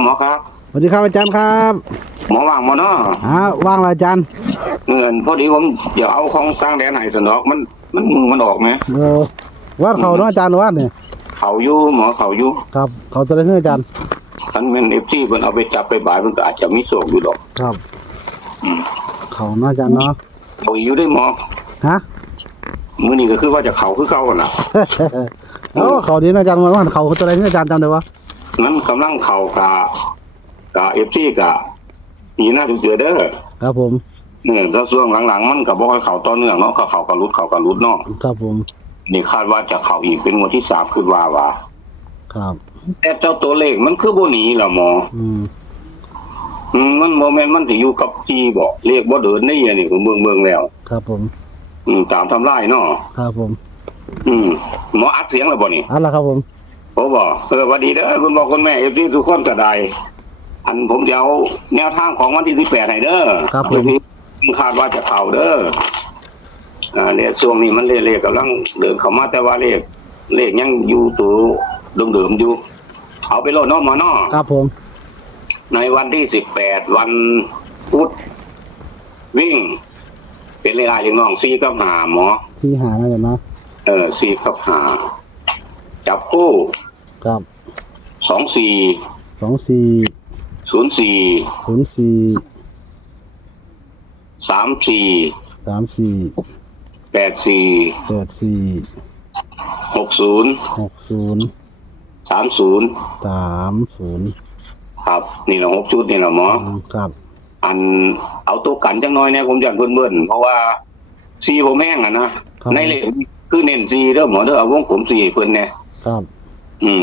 หมอครับสวัสดีครับอาจารย์ครับหมอว่างหมอเนาะว่างเลยอาจารย์เงินพอดีผมเดี๋ยวเอาของตั้งแดนให้สนอกมันออกไหมวาดเขาเนาะอาจารย์วาดเนี่ยเขาอยู่หมอเขาอยู่ครับเขาจะได้เพื่ออาจารย์ท่านเป็นFCเพิ่นเอาไปจับไปบ่ายมันก็อาจจะมีโศกอยู่ดอกครับเขาเนาะอาจารย์เนาะเขาอยู่ได้หมอฮะมื้อนี้ก็คือว่าจะเขาคือเก่ากันล่ะเขาดีนะอาจารย์ว่าเขาจะได้เพื่ออาจารย์จำได้ปะนั้นกำลังเขากะ FC กะปีหน้าถึงเจอเด้อครับผมเนี่ยถ้าช่วงหลังๆมันก็บ่ค่อยเข้าต่อเนื่องเนาะเขาก็รุดเนาะครับผมนี่คาดว่าจะเข้าอีกเป็นงวดที่3คือว่าครับแต่เจ้าตัวเลขมันคือบ่หนีล่ะหมอมันโมเมนต์มันสิอยู่กับจีบ่เลขบ่เดินได้ยังนี่ผมเบิ่งแล้วครับผมตามทำลายเนาะครับผมหมออัดเสียงแล้วบ่นี่อัดแล้วครับผมบ่สวัสดีเด้อคุณพ่อคุณแม่ FC ทุกคนก็ได้อันผมจะเอาแนวทางของวันที่18ให้เด้อครับผมคาดว่าจะเข้าเด้อเนี่ยช่วงนี้มันเลขกำลังเดินเข้ามาแต่ว่าเลขยังอยู่ตัวเดิมๆอยู่เอาไปโลดเนาะหมอเนาะครับผมในวันที่18วันพุธวิ่งเป็นเลขอะไรน้อง4กับ5หมอ4 5แล้วเนาะ4กับ5จับคู่ครับ24 04 34 84 60 30ครับนี่ละ6ชุดนี่ละหมอครับอันเอาตัวกันจังน้อยเนี่ยผมอยากเบิ่นเพราะว่าซีผมแห้งอ่ะนะในเลขคือเน้นซีเด้อหมอเด้อเอาวงกลมซีเพิ่นเนี่ยครับ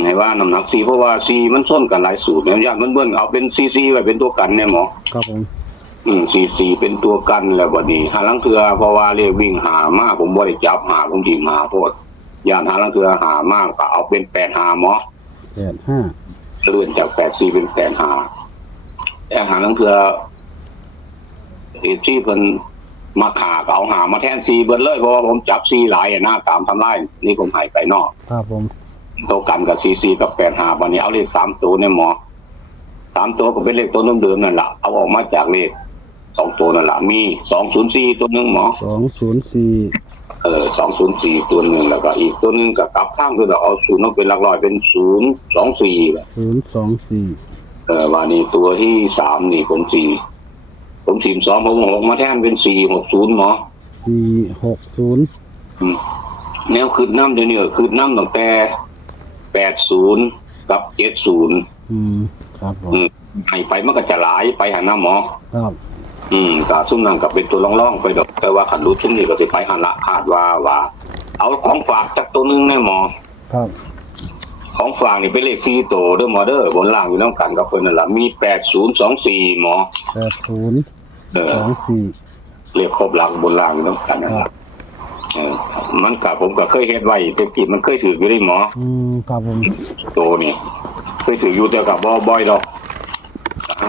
ให้ว่าน้ำหนักซีเพราะว่าซีมันส้นกันหลายสูตรเนี่ยอยากเบิ่นเอาเป็นซีไว้เป็นตัวกันเนี่ยหมอครับผมซีเป็นตัวกันแล้วบัดนี้หาลังเทือเพราะว่าเลขวิ่งหามากผมบ่ได้จับหาผมทีมหาโพดย่านหาลังเทือหามากก็เอาเป็น85หมอ85เลื่อนจาก84เป็น85แต่หาลังเทือที่เพิ่นมาขาก็เอาหามาแทนซีเบิดเลยเพราะว่าผมจับซีหลายหน้าตามทำลายนี่ผมให้ไปนอกครับผมตัวกันกับซีกับ85วันนี้เอาเลข3ตัวเนี่ยหมอ3ตัวก็เป็นเลขตัวเดิมๆนั่นแหละเอาออกมาจากเลข2ตัวนั่นแหละมี204ตัวนึงหมอ204 204ตัวนึงแล้วก็อีกตัวนึงก็กลับข้างคือเอา0มาเป็นหลักร้อยเป็น024วันนี้ตัวที่3นี่ผม42ผม6มาแทนเป็น460หมอ460แนวคืนน้ำเดี๋ยวนี้คืนน้ำตั้งแต่80กับ70ครับผมให้ไปมันก็จะหลายไปหาน้ำหมอครับก็ซุ่มนั่งกับเป็นตัวล่องๆไปดอกแต่ว่าขันรู้ซุ่มนี่ก็สิไปหันละคาดว่าเอาของฝากจากตัวนึงแน่หมอครับของฝากนี่เป็นเลข4ตัวเด้อหมอเด้อบนล่างอยู่นำกันกับเพิ่นนั่นล่ะมี8024หมอ8024เลขครบหลักบนล่างอยู่นำกันนั่นล่ะมันก็ผมก็เคยเฮ็ดไว้แต่กี้มันเคยถืออยู่ได้หมอครับผมตัวนี่เคยถืออยู่แต่ก็บ่อยดอก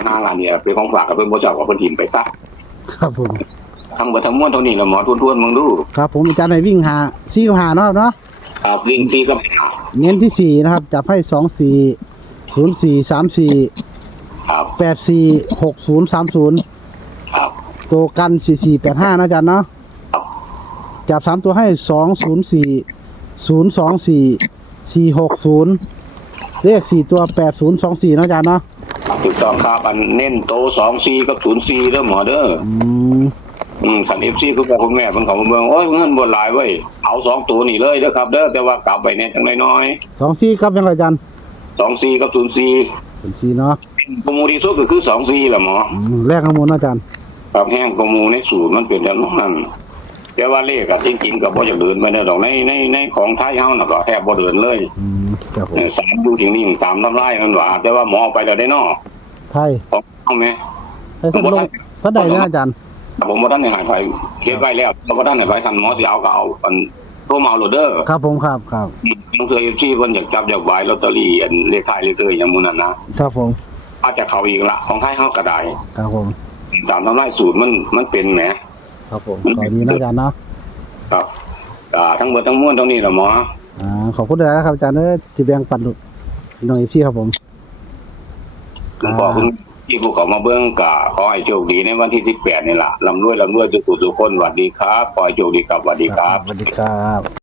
ห่างๆอันนี้เป็นของฝากกับเพิ่นบ่เจ้ากับเพิ่นถิ่มไปซะครับผมทั้งเบิดทั้งมวลเท่านี้ล่ะหมอทวนๆมึงดูครับผมอาจารย์ให้วิ่งหา4กับ5เนาะครับวิ่ง4กับ5เน้นที่4นะครับจับให้24 04 34ครับ84 60 30ครับตัวกัน4485นะอาจารย์เนาะจับ3ตัวให้204 024 460เลข4ตัว8024นะอาจารย์เนาะถูกต้องครับอันเน้นโต24กับ04เด้อหมอเด้อสัน FC คือพ่อคุณแม่เพิ่นเข้ามาเมืองโอ้ยเงินบ่หลายเว้ยเอา2ตัวนี่เลยเด้อครับเด้อแต่ว่ากลับไปแน่จังน้อยๆ24ครับยังไงอาจารย์24กับ04เนาะโปรโมที่สุดก็คือ24ล่ะหมอแรกข้อมูลอาจารย์ครับแห้งโปรโมในสูตรมันเป็นจังนั้นแต่ว่าเลขก็จริงๆก็บ่อยากเดินไปได้ดอกในของไทยเฮาน่ะก็แทบบ่เดินเลยครับผมสามดูนิ่งๆตามทำลายมันว่าแต่ว่าหมอไปแล้วได้เนาะไทยเอามั้ยบ่ทันได้นะอาจารย์ผมบ่ทันได้ให้ไปเฮ็ดไว้แล้วบ่ทันได้ไปคันหมอสิเอาก็เอาอันโทรมาเอาโลดเด้อครับผมครับต้องเทื่อ FC เพิ่นอยากจับอยากบายลอตเตอรี่อันเลขท้ายเลขเอ้ยอย่างหมู่นั้นนะครับผมอาจจะเข้าอีกละของไทยเฮาก็ได้ครับผมตามทำลายสูตรมันเป็นแหมครับผมขอดีนะอาจารย์เนาะครับทั้งหมดทั้งมวลตรงนี้ล่ะหมอขอบคุณนะครับอาจารย์ที่แบ่งปันหน่อยสิครับผม คุณพ่อคุณที่ผู้เขามาเบิ่งกะขอให้โชคดีในวันที่18นี่ล่ะร่ำรวยทุกคนสวัสดีครับขอให้โชคดีครับสวัสดีครับ สวัสดีครับ